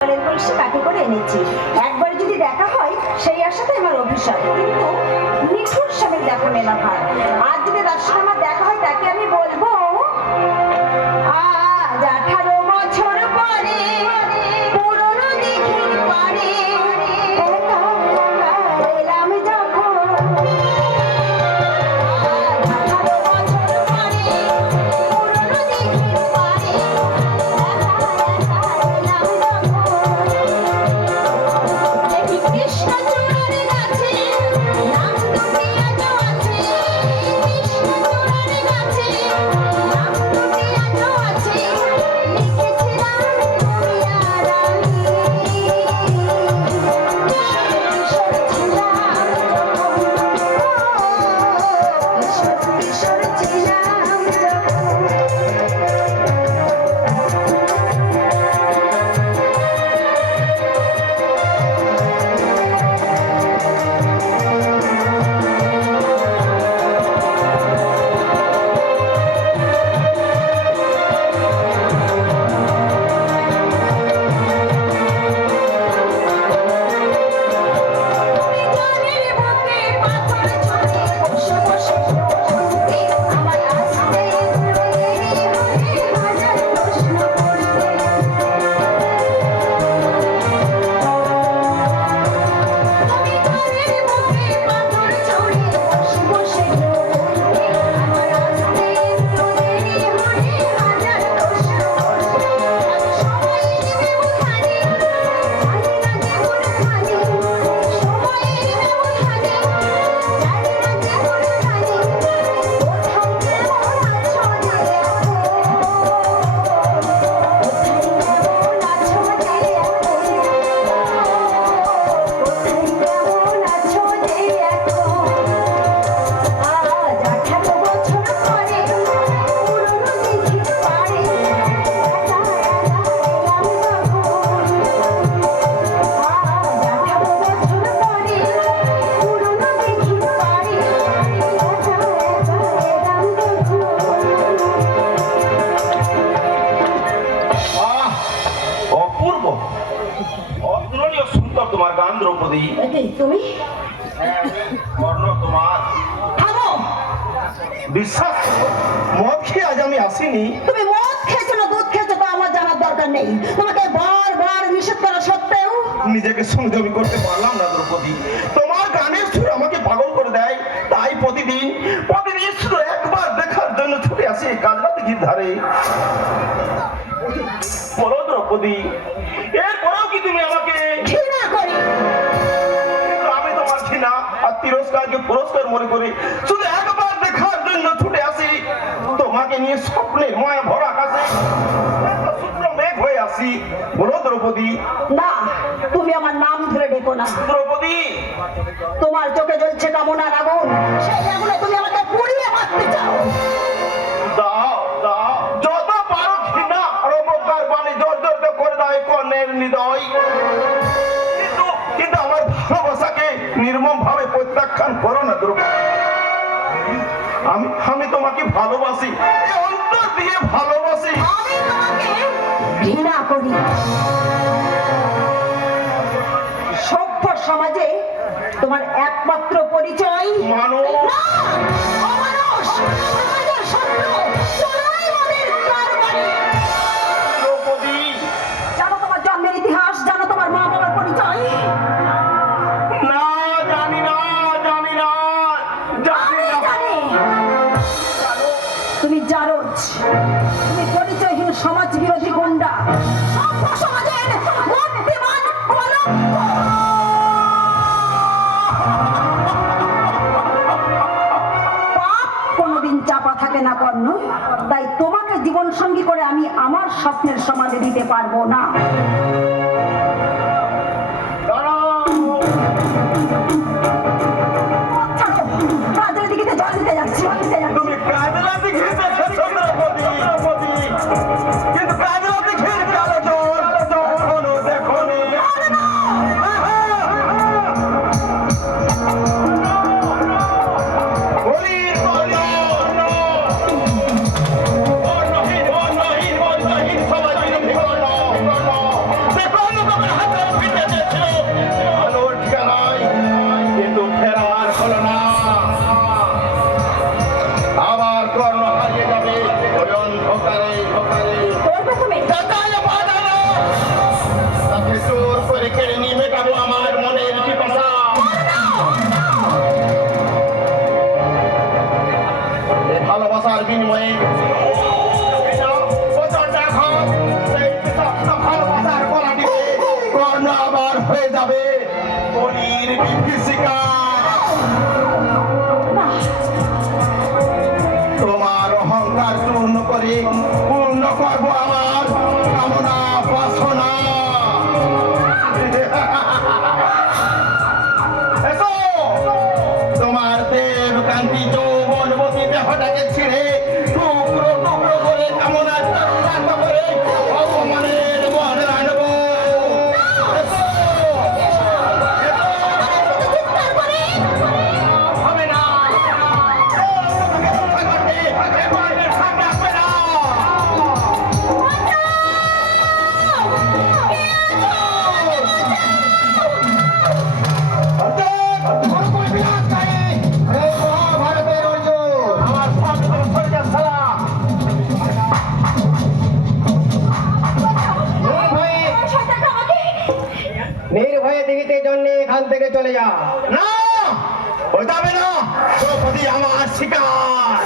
কলসি কাঠি করে এনেছি, একবার যদি দেখা হয় সেই আশাতে আমার অভিশাপ। কিন্তু নিঠুর স্বামীর দেখা মেলা ভার। আর যদি তার সাথে আমার দেখা হয় তাকে আমি বলবো, আজ 18 বছর পরে পুরনো দিঘির পাড়ে এলাম যখন, তুমি বিশ্বাস মদ খেয়ে আজ আমি আসিনি। তুমি মদ খেয়েছো না দুধ খেয়েছো তা আমার জানার দরকার নেই। তোমাকে বারবার নিষেধ করা সত্ত্বেও নিজেকে সংযমী করতে পারলাম না দ্রৌপদী। তোমার গানের সুর আমাকে পাগল করে দেয়, তাই প্রতিদিন শুধু একবার দেখার জন্য ছুটে আসি কাজলা দিঘির ধারে। বলো দ্রৌপদী, এরপরেও কি তুমি আমাকে ঘৃণা করি? আমি তোমার ঘৃণা আর তিরস্কারকে পুরস্কার মনে করি শুধু একবার দেখার জন্য ছুটে আসি তোমাকে নিয়ে স্বপ্নের মায়া ভরা আকাশে শুক্র মেঘ হয়ে আসি। বলো দ্রৌপদী। না, তুমি আমার নাম ধরে ডেকো না। দ্রৌপদী, তোমার চোখে জ্বলছে কামনার আগুন, সেই আগুনে তুমি আমাকে পুড়িয়ে মারতে চাও। দাও দাও, যত পারো ঘৃণা আর অবজ্ঞার বাণী জর্জরিত করে দাও কর্ণের হৃদয়। কিন্তু আমার ভালোবাসাকে নির্মম ভাবে প্রত্যাখ্যান করো না দ্রৌপদী। আমি তোমাকে ভালোবাসি, অন্তর দিয়ে ভালোবাসি। আমি তোমাকে ঘৃণা করি। সভ্য সমাজে তোমার একমাত্র পরিচয় মানুষ। না, অমানুষ, সমাজের শত্রু, তোরাই আমাদের কারবারি। দ্রৌপদী, জানো তোমার জন্মের ইতিহাস? জানো তোমার মা বাবার পরিচয়? না, জানি না, জানি না, জানি না। জানি তুমি জারজ, তুমি পরিচয়হীন সমাজ বিরোধী গুন্ডা, সভ্য সমাজের মূর্তিমান কলঙ্ক। পাপ কোনোদিন চাপা থাকে না কর্ণ, তাই তোমাকে জীবন সঙ্গী করে আমি আমার স্বপ্নের সমাজে দিতে পারবো না। কাজের দিকে জল দিতে যাচ্ছি। তুমি কাজলা দিঘিতে এসেছো দ্রৌপদী, কিন্তু কাজলা দিঘির কালো জল এখনো দেখোনি। হয়ে যাবে কলির বিভীষিকা। তোমার অহংকার চূর্ণ করে পূর্ণ করব আমার কামনা বাসনা। এসো, তোমার দেব কান্তি যৌবনবতী দেহটাকে ছিঁড়ে টুকরো টুকরো করে কামনার চক্রান্ত করে অপমানের বদলা আনবো। এসো, হবে না। নির্ভয়ে দেখিতে জন্য এখান থেকে চলে যা। না, ও যাবে না। দ্রৌপদী আমার শিকার।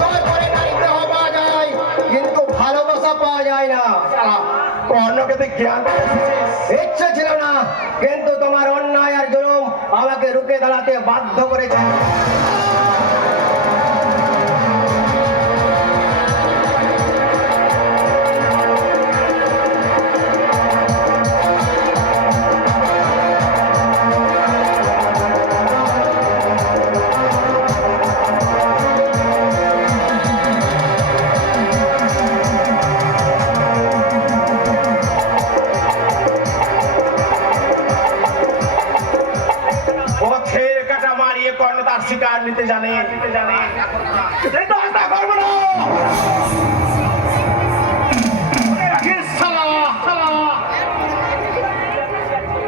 জয় করে নারীতে পাওয়া যায়, কিন্তু ভালোবাসা পাওয়া যায় না। কর্ণকে তুই জ্ঞান দিয়েছিস। ইচ্ছে ছিল না, কিন্তু তোমার অন্যায় আর জুলুম আমাকে রুখে দাঁড়াতে বাধ্য করেছে। পথের কাটা মারিয়ে কর্ণ তার শিকার নিতে জানে। এই তো আশা করবো না। রাখিস শালা, শালা।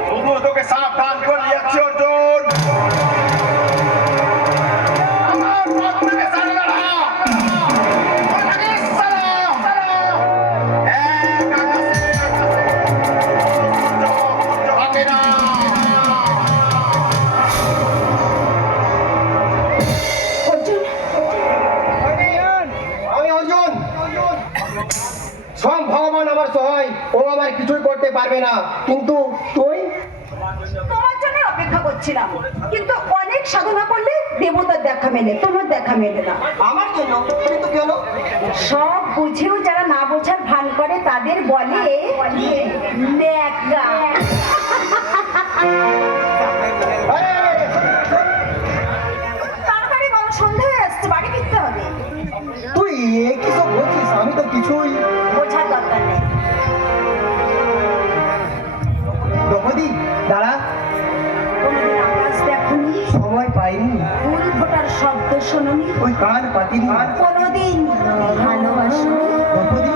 তবুও তোকে সাবধান করে যাচ্ছি অর্জুন। আমার পথ থেকে ছাড়বে না। রাখিস শালা, শালা। এক আকাশে, হবে না। অর্জুন, আমি অর্জুন। স্বয়ং ভগবান আমার সহায়, ও আমার কিছুই করতে পারবে না। কিন্তু তুই তোমার জন্য অপেক্ষা করছিলাম, কিন্তু অনেক সাধনা করলে দেবতার দেখা মেলে, তোমার দেখা মেলে না। আমার জন্য, কিন্তু কেন? সব বুঝেও যারা না বোঝার ভান করে তাদের বলে ন্যাকা। তাড়াতাড়ি বলো, সন্ধ্যা হয়ে আসছে, বাড়ি ফিরতে হবে। তুই এ কি সব বলছিস? আমি তো কিছুই। বোঝার দরকার নেই। দ্রৌপদী, দাঁড়া। কোনোদিন আকাশ দেখনি, সময় পাইনি, ফুল ফোটার শব্দ শোনি, ওই কান পাতিনি। কোনোদিন ভালোবাসো। দ্রৌপদী,